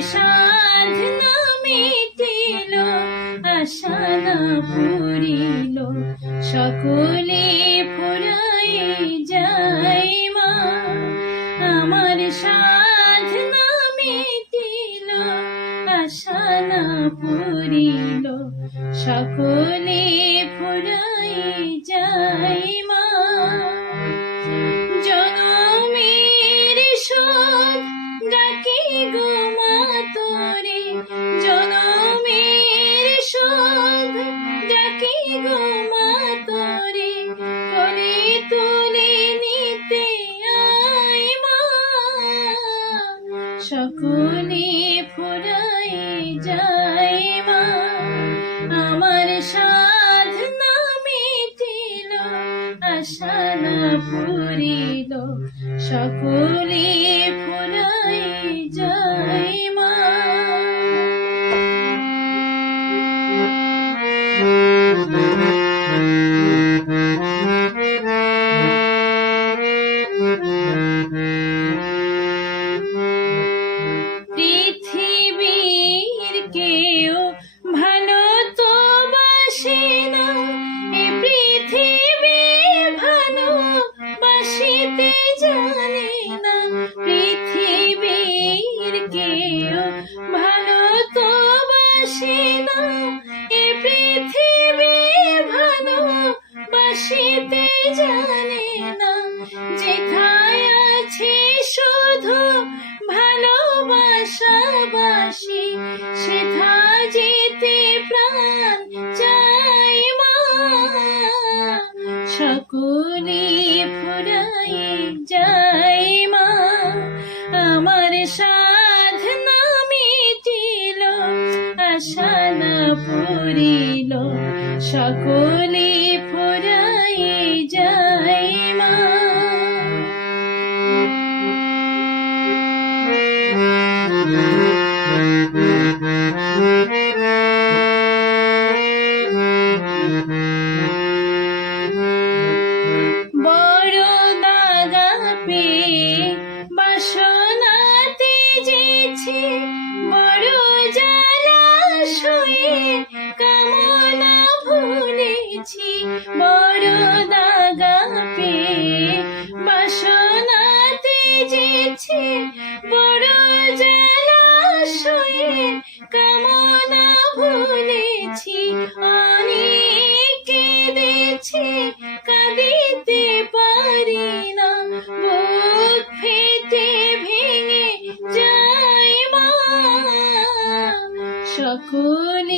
সাধনা মিটিল, আশা না পুরিল। সকলে ফুরাই যাই মা, আমার সাধনা মিটিল, আশা না পুরিল। সকলে ফুরাই যাই মা। সকলে ফুরাই যায় মা আমার সাধনা মিটিল আশা না পুরিল সকলে ফুরাই পুরিল সকলে জলাশয়ে কামনা ভুলেছি বড়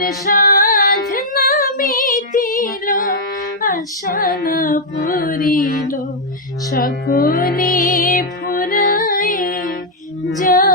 তোর সাধনা মিটিল আশা না পুরিল সকলে ফুরায় যা